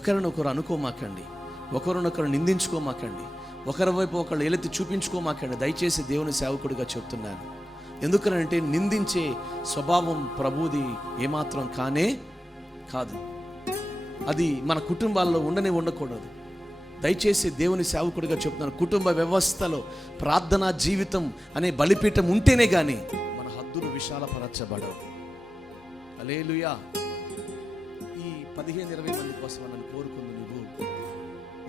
ఒకరినొకరు అనుకోమాకండి. ఒకరినొకరు నిందించుకోమాకండి. ఒకరి వైపు ఒకళ్ళు ఏలెత్తి చూపించుకోమాకండి. దయచేసి దేవుని సేవకుడిగా చెప్తున్నాను. ఎందుకనంటే నిందించే స్వభావం ప్రభుది ఏమాత్రం కానే కాదు. అది మన కుటుంబాల్లో ఉండనే ఉండకూడదు. దయచేసి దేవుని సేవకుడిగా చెప్తున్నాను. కుటుంబ వ్యవస్థలో ప్రార్థనా జీవితం అనే బలిపీఠం ఉంటేనే కానీ మన హద్దులు విశాలపరచబడవు. అలేలుయా ఈ పదిహేను ఇరవై మంది కోసం నన్ను కోరుకుంది నువ్వు.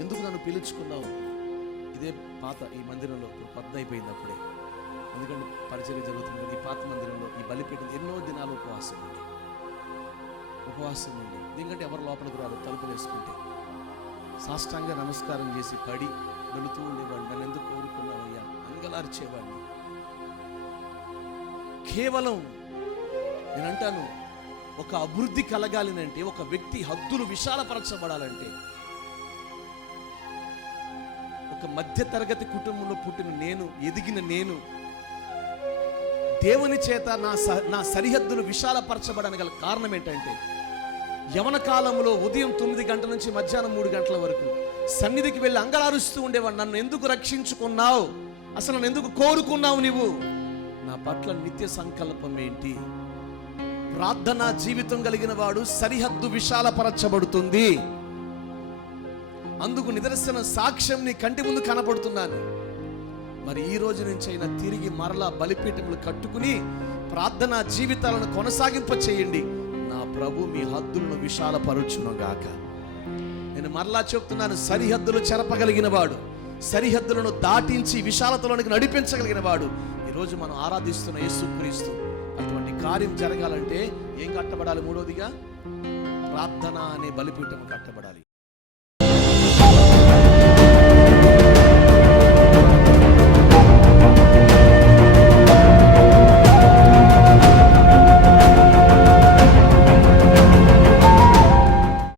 ఎందుకు నన్ను పిలుచుకున్నావు? ఇదే పాత ఈ మందిరంలో ఇప్పుడు అయిపోయింది అప్పుడే. ఎందుకంటే పరిచయం జరుగుతుంది. ఈ పాత మందిరంలో ఈ బలిపీఠం ఎన్నో దినాలు ఉపవాసం ఉంది. ఉపవాసం ఉంది. ఎందుకంటే ఎవరు లోపలికి రాదు తలుపులు వేసుకుంటే. సాష్టాంగ నమస్కారం చేసి పడి వెళుతూ ఉండేవాడు నన్ను ఎందుకు కోరుకున్నావయ్యా? అంగలార్చేవాడిని. కేవలం నేను అంటాను ఒక అభివృద్ధి కలగాలినంటే ఒక వ్యక్తి హద్దులు విశాలపరచబడాలంటే ఒక మధ్య తరగతి కుటుంబంలో పుట్టిన నేను ఎదిగిన నేను దేవుని చేత నా స- నా సరిహద్దులు విశాలపరచబడని గల కారణం ఏంటంటే యవన కాలంలో ఉదయం తొమ్మిది గంటల నుంచి మధ్యాహ్నం మూడు గంటల వరకు సన్నిధికి వెళ్ళి అంగలారుస్తూ ఉండేవాడు. నన్ను ఎందుకు రక్షించుకున్నావు? అసలు నన్ను ఎందుకు కోరుకున్నావు నీవు? నా పట్ల నిత్య సంకల్పం ఏంటి? ప్రార్థనా జీవితం కలిగిన వాడు సరిహద్దు విశాలపరచబడుతుంది. అందుకు నిదర్శన సాక్ష్యం నీ కంటి ముందు కనపడుతున్నాను. మరి ఈ రోజు నుంచైనా తిరిగి మరలా బలిపీఠములు కట్టుకుని ప్రార్థనా జీవితాలను కొనసాగింప చేయండి నా ప్రభు మీ హద్దులను విశాలపరుచును గాక. నేను మరలా చెప్తున్నాను సరిహద్దులు చెరపగలిగిన వాడు సరిహద్దులను దాటించి విశాలతలోనికి నడిపించగలిగిన వాడు. ఈరోజు మనం ఆరాధిస్తున్న యేసుక్రీస్తు కార్యం జరగాలంటే ఏం కట్టబడాలి? మూడోదిగా ప్రార్థన అనే బలిపీఠం కట్టబడాలి.